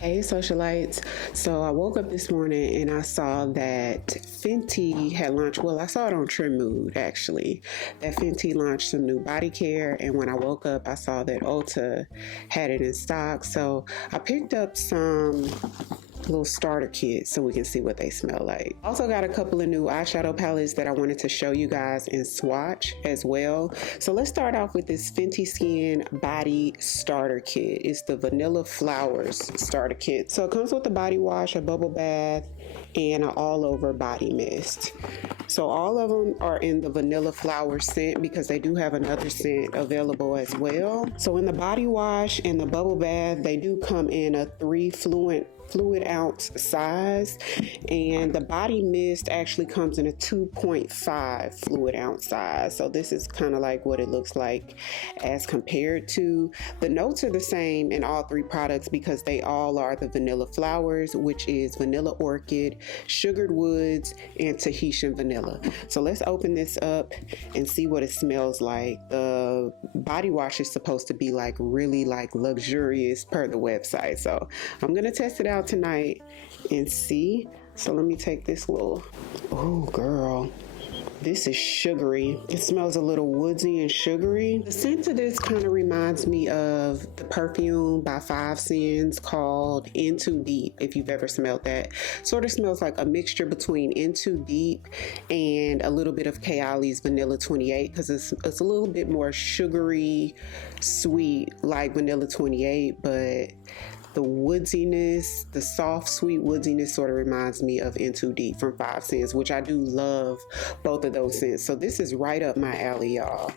Hey socialites. So I woke up this morning and I saw that Fenty had launched, well, I saw it on Trim Mood actually, that Fenty launched some new body care, and when I woke up I saw that Ulta had it in stock. So I picked up some little starter kits so we can see what they smell like. Also got a couple of new eyeshadow palettes that I wanted to show you guys in swatch as well. So let's start off with this Fenty Skin Body Starter Kit. It's the Vanilla Flowers Starter Kit. So it comes with a body wash, a bubble bath, and an all-over body mist. So all of them are in the Vanilla Flower scent because they do have another scent available as well. So in the body wash and the bubble bath, they do come in a 3 fluid ounce size, and the body mist actually comes in a 2.5 fluid ounce size. So this is kind of like what it looks like as compared to. The notes are the same in all 3 products because they all are the Vanilla Flowers, which is vanilla orchid, sugared woods, and Tahitian vanilla. So let's open this up and see what it smells like. The body wash is supposed to be like really like luxurious per the website, so I'm gonna test it out tonight and see. So let me take this little, oh girl, this is sugary. It smells a little woodsy and sugary. The scent of this kind of reminds me of the perfume by 5 Sins called In Too Deep, if you've ever smelled that. Sort of smells like a mixture between In Too Deep and a little bit of Kayali's Vanilla 28 because it's a little bit more sugary, sweet like Vanilla 28, but the woodiness, the soft, sweet woodiness sort of reminds me of In Too Deep from 5 Sins, which I do love both of those scents. So this is right up my alley, y'all.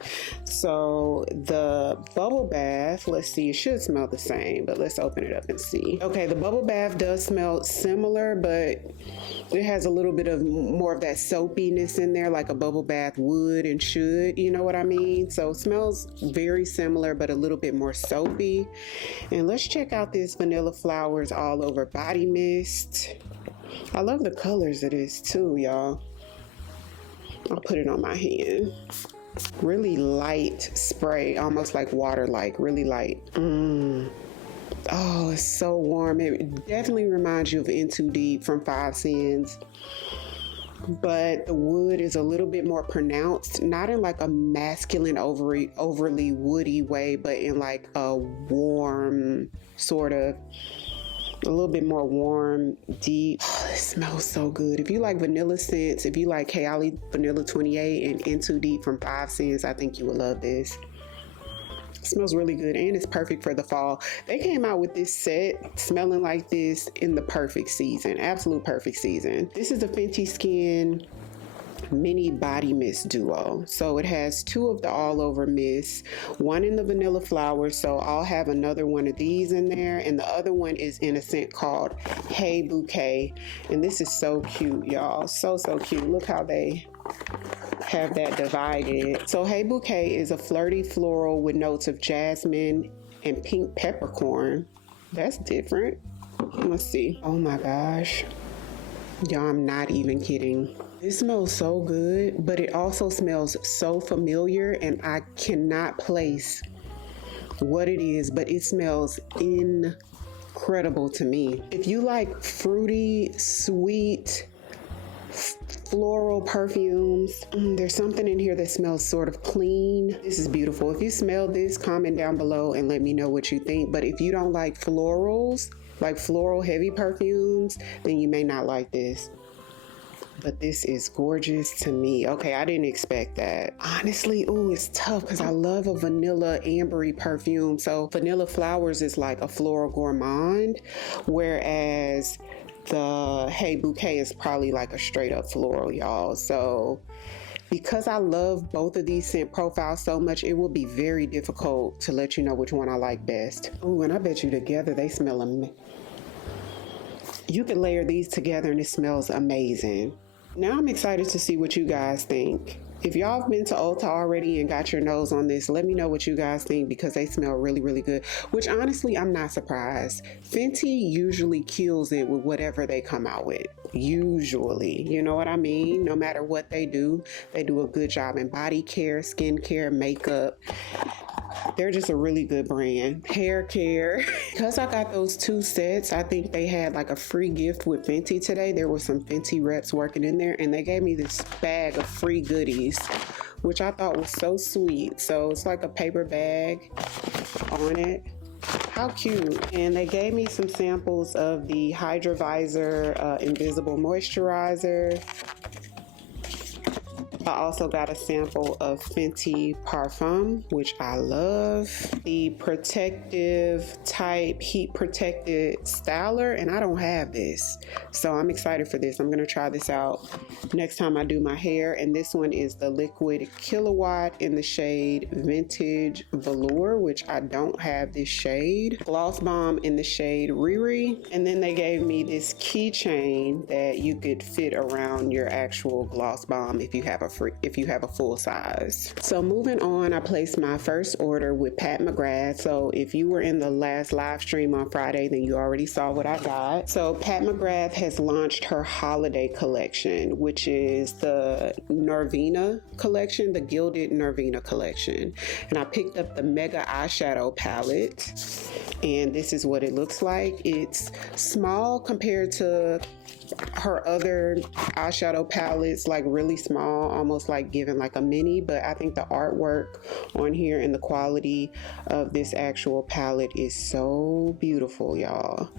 So the bubble bath, let's see, it should smell the same, but let's open it up and see. Okay, the bubble bath does smell similar, but it has a little bit of more of that soapiness in there, like a bubble bath would and should, you know what I mean? So it smells very similar, but a little bit more soapy. And let's check out this Vanilla Flowers all over body mist. I love the colors of this too, y'all. I'll put it on my hand. Really light spray, almost like water-like, really light. Oh, it's so warm. It definitely reminds you of In Too Deep from 5 Sins. But the wood is a little bit more pronounced, not in like a masculine, overly woody way, but in like a warm, sort of, a little bit more warm, deep. Oh, it smells so good. If you like vanilla scents, if you like Kayali Vanilla 28 and In Too Deep from 5 Sins, I think you would love this. It smells really good and it's perfect for the fall. They came out with this set smelling like this in the perfect season, absolute perfect season. This is the Fenty Skin Mini Body Mist Duo. So it has 2 of the all over mists, 1 in the Vanilla Flowers, so I'll have another one of these in there, and the other one is in a scent called Hey Bouquet, and this is so cute, y'all. So cute. Look how they have that divided. So Hey Bouquet is a flirty floral with notes of jasmine and pink peppercorn. That's different. Let's see. Oh my gosh, y'all, I'm not even kidding. It smells so good, but it also smells so familiar, and I cannot place what it is, but it smells incredible to me. If you like fruity, sweet, floral perfumes, there's something in here that smells sort of clean. This is beautiful. If you smell this, comment down below and let me know what you think. But if you don't like florals, like floral heavy perfumes, then you may not like this. But this is gorgeous to me. Okay, I didn't expect that. Honestly, ooh, it's tough because I love a vanilla ambery perfume. So Vanilla Flowers is like a floral gourmand, whereas the Hey Bouquet is probably like a straight up floral, y'all. So because I love both of these scent profiles so much, it will be very difficult to let you know which one I like best. Ooh, and I bet you together they smell amazing. You can layer these together and it smells amazing. Now I'm excited to see what you guys think. If y'all have been to Ulta already and got your nose on this, let me know what you guys think because they smell really, really good, which honestly, I'm not surprised. Fenty usually kills it with whatever they come out with. Usually, you know what I mean? No matter what they do a good job in body care, skin care, makeup. They're just a really good brand. Hair care. Because I got those 2 sets, I think they had like a free gift with Fenty today. There were some Fenty reps working in there, and they gave me this bag of free goodies, which I thought was so sweet. So it's like a paper bag on it. How cute. And they gave me some samples of the Hydrovisor Invisible Moisturizer. I also got a sample of Fenty Parfum, which I love. The protective type heat protected styler, and I don't have this. So I'm excited for this. I'm gonna try this out next time I do my hair. And this one is the Liquid Kilowatt in the shade Vintage Velour, which I don't have this shade. Gloss Bomb in the shade Riri. And then they gave me this keychain that you could fit around your actual Gloss Bomb if you have a full size. So moving on, I placed my first order with Pat McGrath. So if you were in the last live stream on Friday, then you already saw what I got. So Pat McGrath has launched her holiday collection, which is the Nervina collection, the Gilded Nervina collection. And I picked up the Mega Eyeshadow palette, and this is what it looks like. It's small compared to her other eyeshadow palettes, like really small, almost like giving like a mini, but I think the artwork on here and the quality of this actual palette is so beautiful, y'all.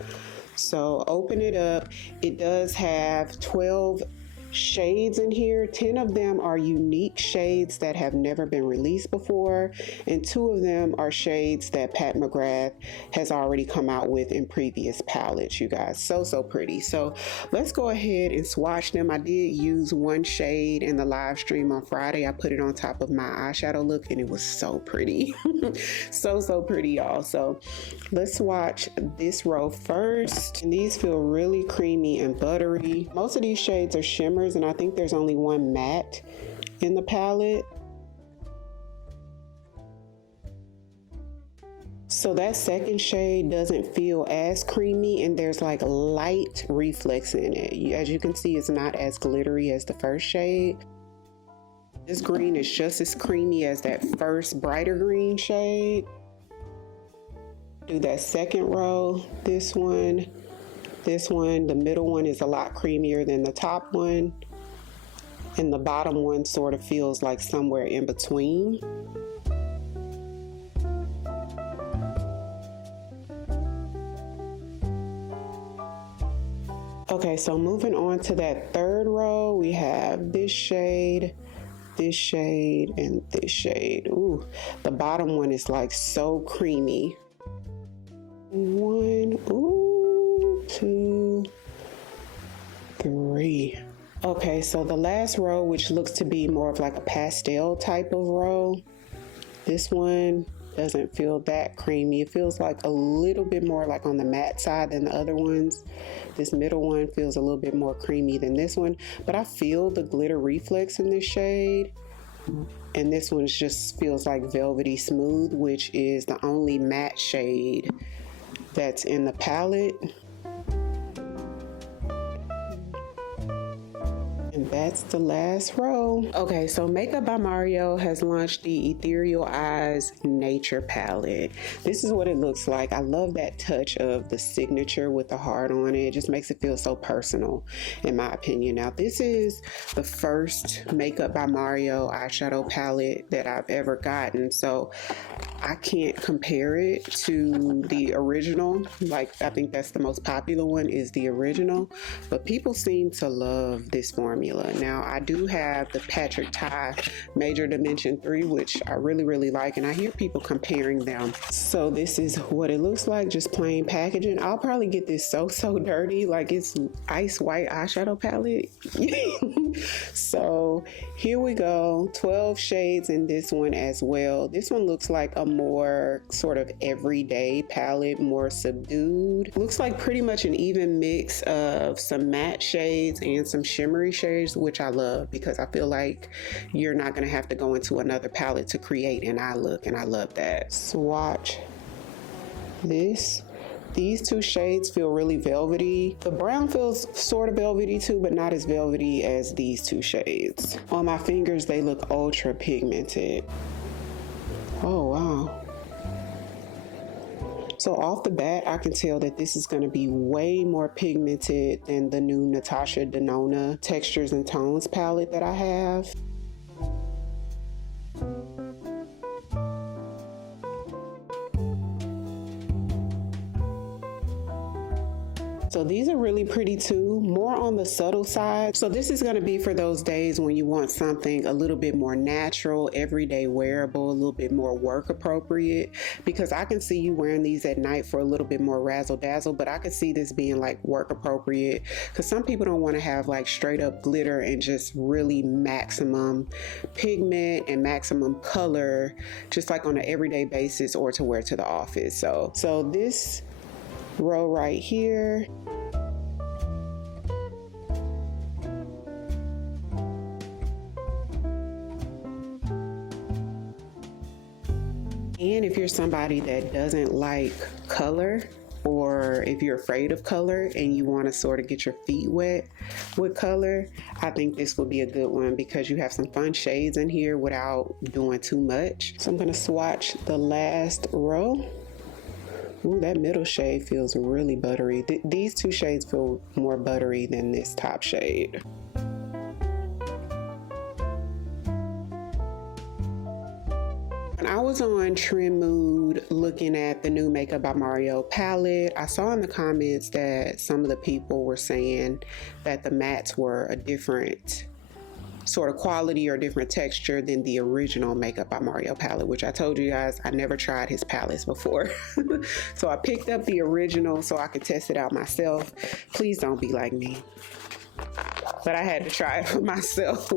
So open it up. It does have 12 shades in here. 10 of them are unique shades that have never been released before, and 2 of them are shades that Pat McGrath has already come out with in previous palettes, you guys. So pretty. So let's go ahead and swatch them. I did use one shade in the live stream on Friday. I put it on top of my eyeshadow look, and it was so pretty. so pretty, y'all. So let's swatch this row first. And these feel really creamy and buttery. Most of these shades are shimmers, and I think there's only one matte in the palette. So that second shade doesn't feel as creamy, and there's like light reflex in it. As you can see, it's not as glittery as the first shade. This green is just as creamy as that first brighter green shade. Do that second row. This one, the middle one is a lot creamier than the top one, and the bottom one sort of feels like somewhere in between. Okay, so moving on to that third row, we have this shade, and this shade. Ooh, the bottom one is like so creamy. 1, ooh, 2, 3. Okay, so the last row, which looks to be more of like a pastel type of row, this one doesn't feel that creamy. It feels like a little bit more like on the matte side than the other ones. This middle one feels a little bit more creamy than this one, but I feel the glitter reflex in this shade. And this one just feels like velvety smooth, which is the only matte shade that's in the palette. And that's the last row. Okay, so Makeup by Mario has launched the Ethereal Eyes Nature Palette. This is what it looks like. I love that touch of the signature with the heart on it. It just makes it feel so personal, in my opinion. Now, this is the first Makeup by Mario eyeshadow palette that I've ever gotten, so I can't compare it to the original. Like, I think that's the most popular one, is the original, but people seem to love this formula. Now, I do have the Patrick Ta Major Dimension 3, which I really like, and I hear people comparing them. So this is what it looks like, just plain packaging. I'll probably get this so dirty, like it's ice white eyeshadow palette. So here we go, 12 shades in this one as well. This one looks like a more sort of everyday palette, more subdued. Looks like pretty much an even mix of some matte shades and some shimmery shades, which I love, because I feel like you're not gonna have to go into another palette to create an eye look, and I love that. Swatch this. These 2 shades feel really velvety. The brown feels sort of velvety too, but not as velvety as these 2 shades. On my fingers, they look ultra pigmented. Oh wow. So off the bat, I can tell that this is going to be way more pigmented than the new Natasha Denona Textures and Tones palette that I have. So these are really pretty too, more on the subtle side. So this is going to be for those days when you want something a little bit more natural, everyday wearable, a little bit more work appropriate, because I can see you wearing these at night for a little bit more razzle dazzle, but I could see this being like work appropriate because some people don't want to have like straight up glitter and just really maximum pigment and maximum color, just like on an everyday basis or to wear to the office. So this row right here, and if you're somebody that doesn't like color, or if you're afraid of color and you want to sort of get your feet wet with color, I think this would be a good one because you have some fun shades in here without doing too much. So I'm going to swatch the last row. Ooh, that middle shade feels really buttery. These two shades feel more buttery than this top shade. When I was on Trend Mood looking at the new Makeup by Mario palette, I saw in the comments that some of the people were saying that the mattes were a different sort of quality or different texture than the original Makeup by Mario palette, which I told you guys I never tried his palettes before. So I picked up the original so I could test it out myself. Please don't be like me. But I had to try it for myself.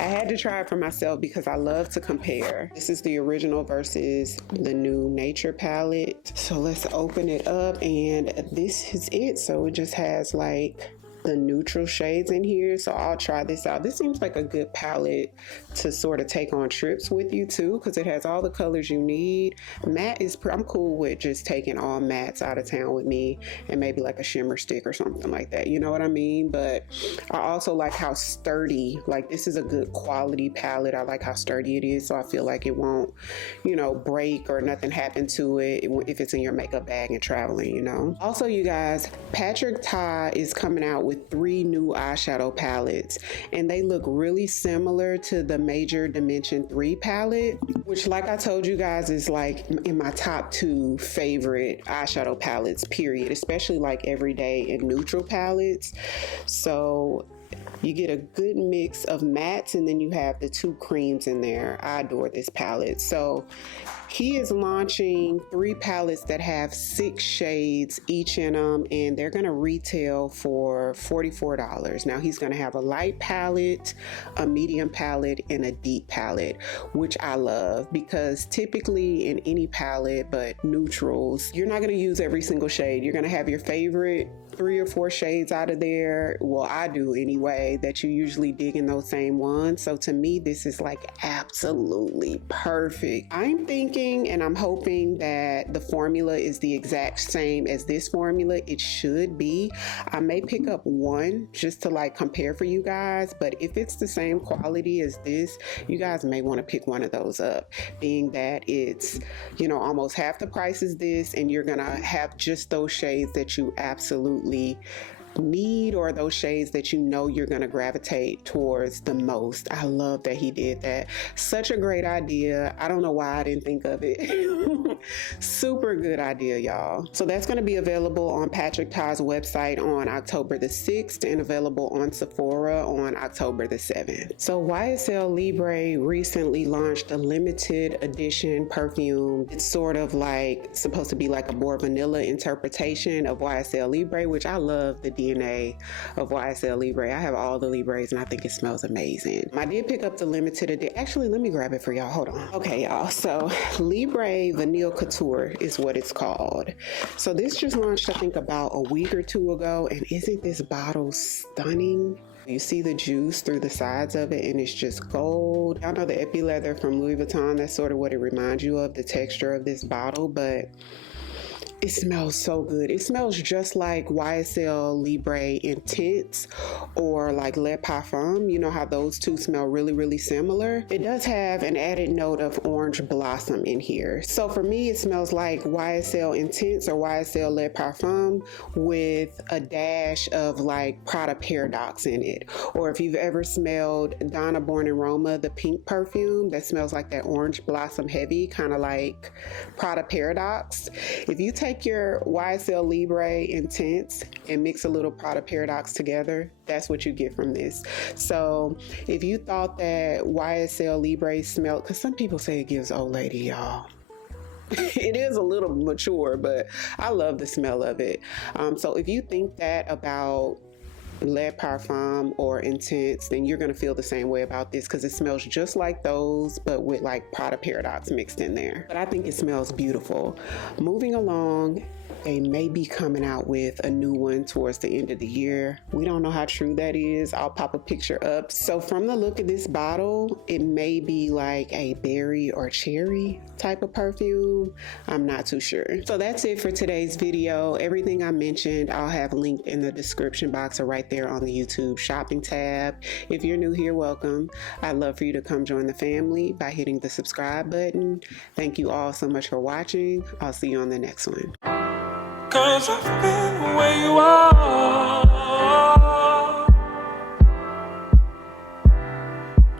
I had to try it for myself because I love to compare. This is the original versus the new Nature palette. So let's open it up, and this is it. So it just has like the neutral shades in here. So I'll try this out. This seems like a good palette to sort of take on trips with you too, because it has all the colors you need. Matte is, I'm cool with just taking all mattes out of town with me and maybe like a shimmer stick or something like that. You know what I mean? But I also like how sturdy, like this is a good quality palette. I like how sturdy it is. So I feel like it won't, you know, break or nothing happen to it if it's in your makeup bag and traveling, you know? Also, you guys, Patrick Ta is coming out with 3 new eyeshadow palettes, and they look really similar to the Major Dimension 3 palette, which, like I told you guys, is like in my top 2 favorite eyeshadow palettes, period, especially like everyday and neutral palettes. So you get a good mix of mattes, and then you have the 2 creams in there. I adore this palette. So he is launching 3 palettes that have 6 shades each in them, and they're going to retail for $44. Now he's going to have a light palette, a medium palette, and a deep palette, which I love because typically in any palette but neutrals, you're not going to use every single shade. You're going to have your favorite 3 or 4 shades out of there. Well, I do anyway, that you usually dig in those same ones. So to me, this is like absolutely perfect. I'm thinking and I'm hoping that the formula is the exact same as this formula. It should be. I may pick up one just to like compare for you guys, but if it's the same quality as this, you guys may want to pick one of those up, being that it's, you know, almost half the price as this, and you're gonna have just those shades that you absolutely need, or those shades that you know you're going to gravitate towards the most. I love that he did that. Such a great idea. I don't know why I didn't think of it. Super good idea, y'all. So that's going to be available on Patrick Ta's website on October the 6th and available on Sephora on October the 7th. So YSL Libre recently launched a limited edition perfume. It's sort of like supposed to be like a more vanilla interpretation of YSL Libre, which I love the DNA of YSL Libre. I have all the Libres and I think it smells amazing. I did pick up the limited edition. Actually, let me grab it for y'all. Hold on. Okay, y'all. So Libre Vanille Couture is what it's called. So this just launched, I think, about a week or 2 ago. And isn't this bottle stunning? You see the juice through the sides of it, and it's just gold. Y'all know the epi leather from Louis Vuitton. That's sort of what it reminds you of, the texture of this bottle. But It smells so good. It smells just like YSL Libre Intense or like Le Parfum. You know how those two smell really, really similar? It does have an added note of orange blossom in here. So for me, it smells like YSL Intense or YSL Le Parfum with a dash of like Prada Paradox in it. Or if you've ever smelled Donna Born and Roma, the pink perfume that smells like that orange blossom heavy, kind of like Prada Paradox. If you take your YSL Libre Intense and mix a little Prada Paradox together, that's what you get from this. So if you thought that YSL Libre smelled, because some people say it gives old lady, y'all. It is a little mature, but I love the smell of it. So if you think that about Le Parfum or Intense, then you're going to feel the same way about this, because it smells just like those but with like Prada Paradox mixed in there. But I think it smells beautiful. Moving along, they may be coming out with a new one towards the end of the year. We don't know how true that is. I'll pop a picture up. So from the look of this bottle, it may be like a berry or cherry type of perfume. I'm not too sure. So that's it for today's video. Everything I mentioned, I'll have linked in the description box or right there on the YouTube shopping tab. If you're new here, welcome. I'd love for you to come join the family by hitting the subscribe button. Thank you all so much for watching. I'll see you on the next one. 'Cause I've been where you are.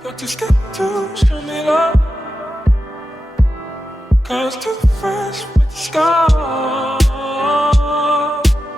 You're too scared to show me love, 'cause too fresh with the scars.